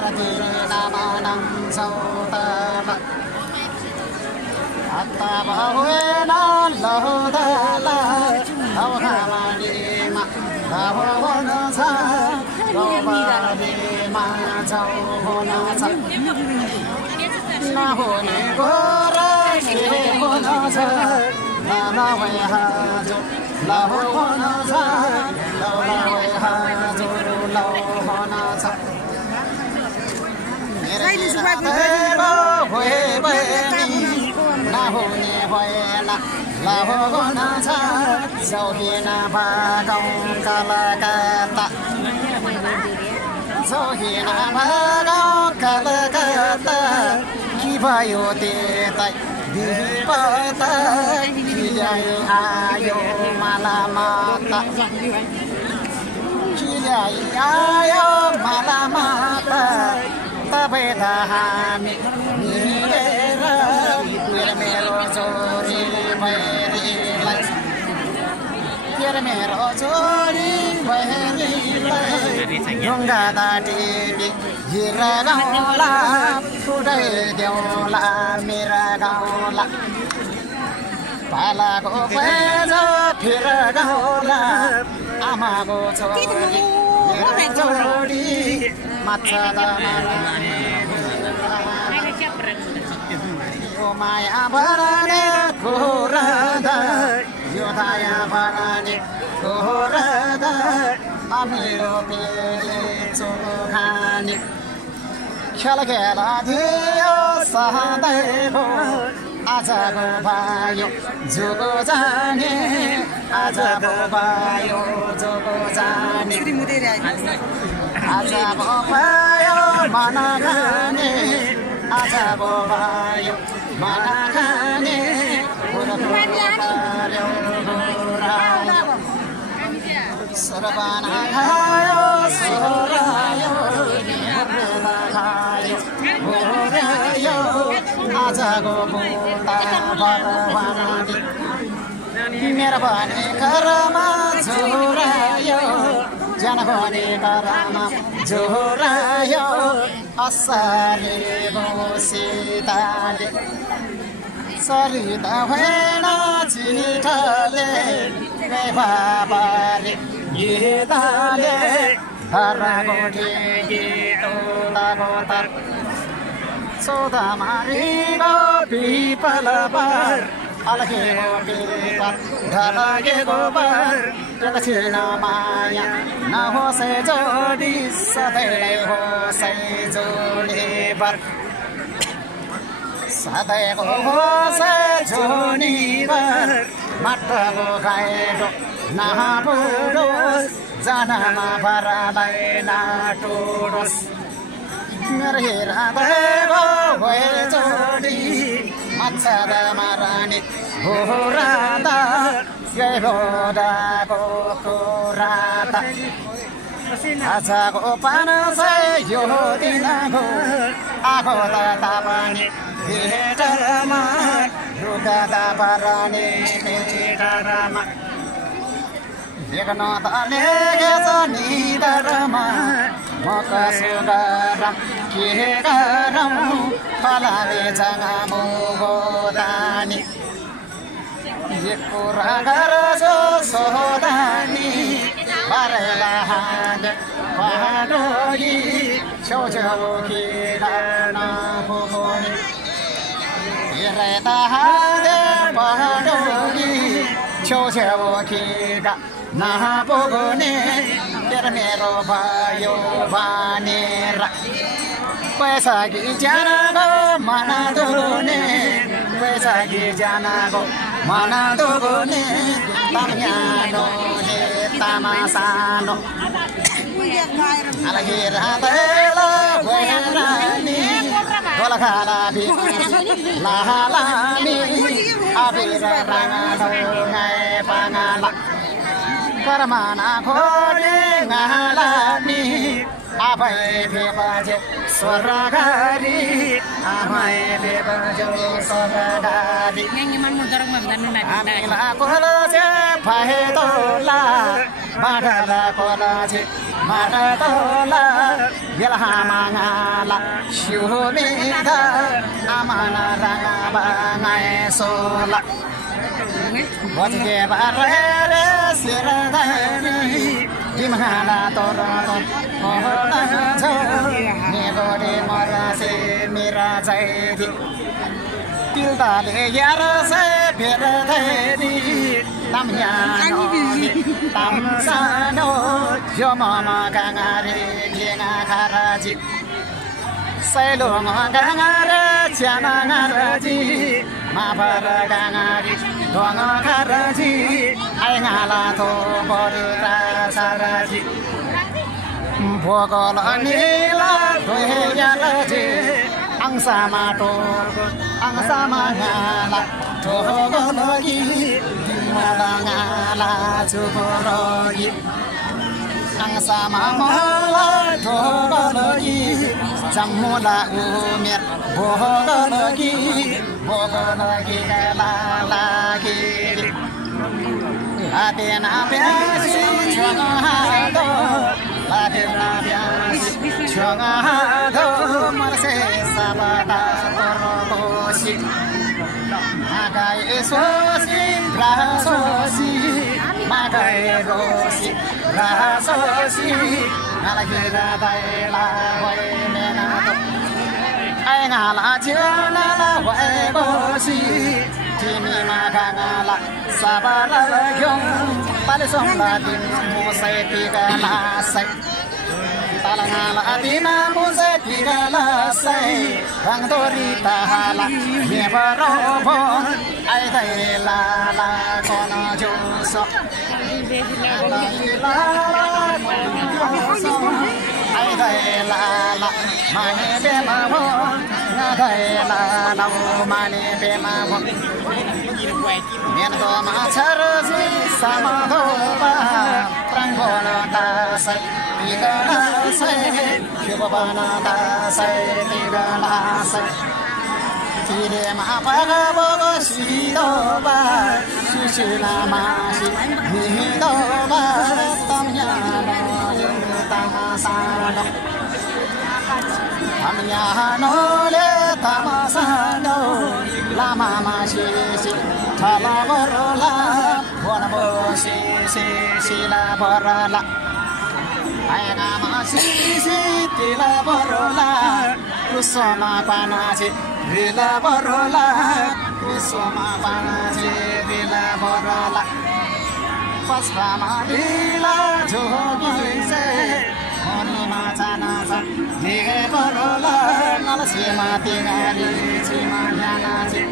Namanam Sautama Attavahena Lahodala Lauhamanima Lahohanasa Lauhamanima Chauhonasa Nahone Gora Shihonasa Namawehajo Lahohanasa Lauhawehajo Lauhonasa Tabedahami nira mero chori bheri lai mero chori bheri lai ढुङ्गा दाटी हिरा गाउँला फुटाइ देउला मेरा गाउँला पालाको पैसा फिर गाउँला आमाको छोरी माछा माया भराने घोरदा यो दाया भराने घोरदा मेरो पेले चोखाने खेल खेला थियो सधैँको आजको भयो जोको जाने आजको भयो जोको जाने आजको भयो मन खाने आजको भयो मन खाने सरबाना खायो सोरायो खायो मोरायो आजको बोता भगवानी मेरो भने घरमा झोरायो जान भने घरमा झोरायो असारे बोसिताले सरिता भएन चिठले बाबाले गीताले हरको ठेकी औदाको तर सोधा मारिको पिपल पर अलगेको पिपल ढलगेको पर एकछिन माया नहोसै जोडी सधैँ होसै जोडी पर सधैँको होसै जोडी पर माटोको गाईको नहाबुडोस् जनमा भरालाई नाटोडोस् मेरो हेरादैको भए जोडी मच्छर मारानी भोरादा गैभोडाको कोरादा आजको पानसै यो दिनको आगो तापानी भेटरमा रुगादा परानी भेटरमा देख्न त लेखेछ निदरमा म कसो गरौँ के गरौँ फलानेसँग मुगोदानी एक कुरा गर्छो सोधानी बारेला हाने पहाडोरी छेउछेउ किन पुग्ने हेरे त हाने पहाडोरी छेउछेउ किन नपुग्ने मेरो भयो भनेर पैसा कि जानको मन दुने पैसा कि जानको मन दुने तम्यानो तामा सानो अलगेरादैला भएरानी गोलखालाबी लालामी आबिर राङाडोङाए पाङाला करमाना खोले गालानी आफै भेबाजे स्वर्गरी आफै भेबाजो स्वर्गरी हामीला कोलाजे फाहेदोला माडला कोलाजे माडला Yelhamangala, Shumita, Amana Rangaba, Sola. What gave a rare Siradani, Dimana Toronto, Nebody Morase, Mirazai. Tilda de Yarase, Piratani, Tamyano, Tamsano, Yomama Gangari, Gina Karaji, Sailoma Gangara, Tiana Naraji, Mabara Gangari, Donga Karaji, Aingalato, Borita Saraji, Pogola Nila, Doyaraji. Angsama to, angsama ngala, togologi, malangala tugologi. Angsama mala togologi, jamula umir, bogologi, bogologi la giri. Adena biasi chongado, adena biasi chongado, marse. Sabada Torosi Magai Sosi, Rasosi, Magai Rosi, Rasosi, Nalagira Daila, Waymenato, Aingala Jana, Waybosi, Timi Magangala, Sabala Young, Palison Latin, Mosaitica Lasai. Talangala adina muse tigala say Rangdorita hala Nevarobo Aida la kono joso Aida la mane bemavo Nada la mane bemavo Miento macharasi samadoba Prangolo tasay Tigala say, Shubabana say, Tigala say. Tire Mahapagabo, Shidoba, Shishila Mashi, Nidoba, Tamyano, Tamasano, Tamyano, Tamasano, La Mama Shishi, Talaborola, Bonabo Shishi, La Borala. Aina sisi tila borola, kusoma panaji, tila borola, kusoma panaji, tila borola. Pasama tila jogi se, oni macana sa, nige borola, nalasima tingari, cima janaji.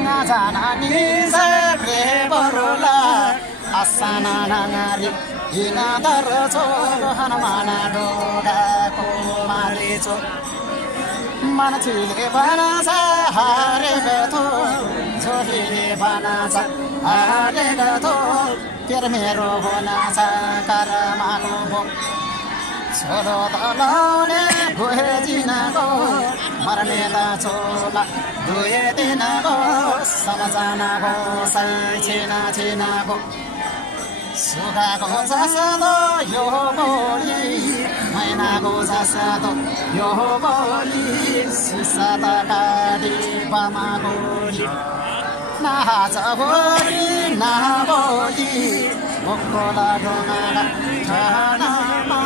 Ngajana ni se pre borola, asana nangari. Ina daraso hanamana doga kumaricho manachile banasa hare gato zohire banasa hare gato termero bonasa karamano solo dalone buhejina go marane da chola duedina go samajana go sai china go Suga goza sado yoboli, maina goza sado yoboli, sisata kadi pamagoli, nahaza boli naboli, okola donala kanama,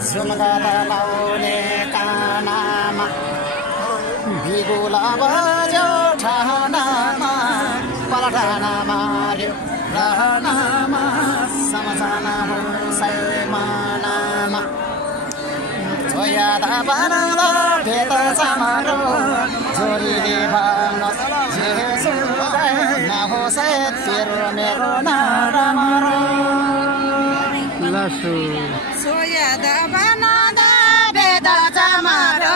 sumgada laone kanama, bigula bajo kanama, palatana mario. Rahanama, Samazana, Saimanama, Toyada Banana, Peta Samaro, Jori Devano, Jesus, Nahose, Tiromero, Naramaro, Lasso, Soyada Banana, Peta Samaro,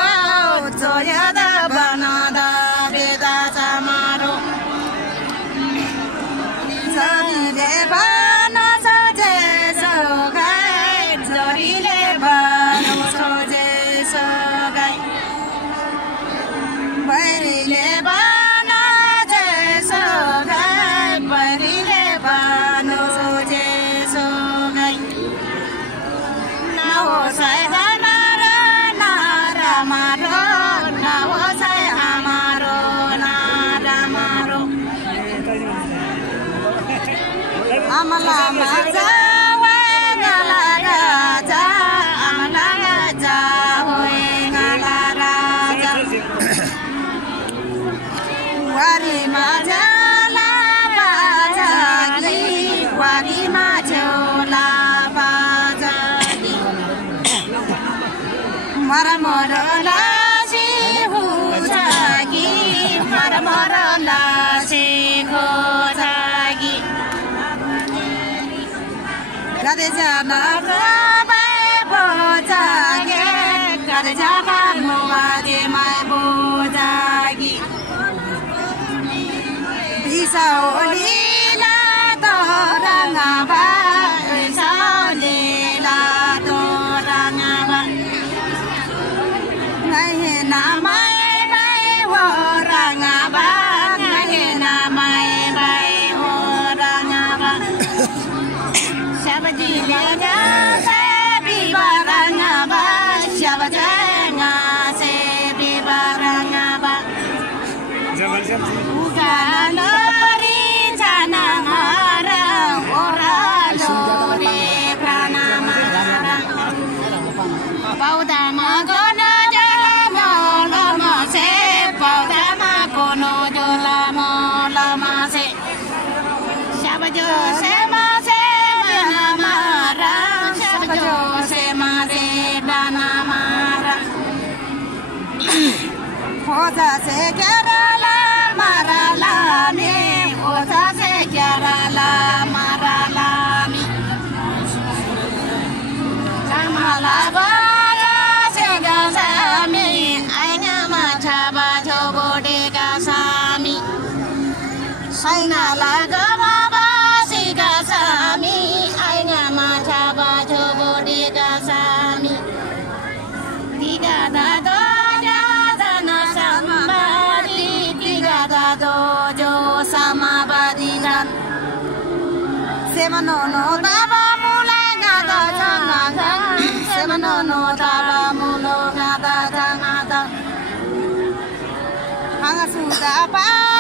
Toyada Banana, Peta Samaro. Maramorala si hujagi, Maramorala si hujagi. Kadejana kabai bojagi, kadejana muaje mai bojagi. Bisa olila torangaba, bisa olila torangaba. Ngai na mai mai orangaba, ngai na mai mai orangaba. Sabaji lega se bibarangaba, sabajenga se bibarangaba. Ugalori janamara, oralori pranamara. Paudama gono jalamo lama se, paudama gono jalamo lama se. Sabajo se ma se banamara, sabajo se ma se banamara. Hoja se kerala maralami, hoja se kerala maralami. Kamala baya se gasami, aina machaba chobode gasami. Aina lagama basi gasami, aina machaba chobode gasami. Tiga dado jadana sambadi, tiga dado jo samabadidan. Semanono taba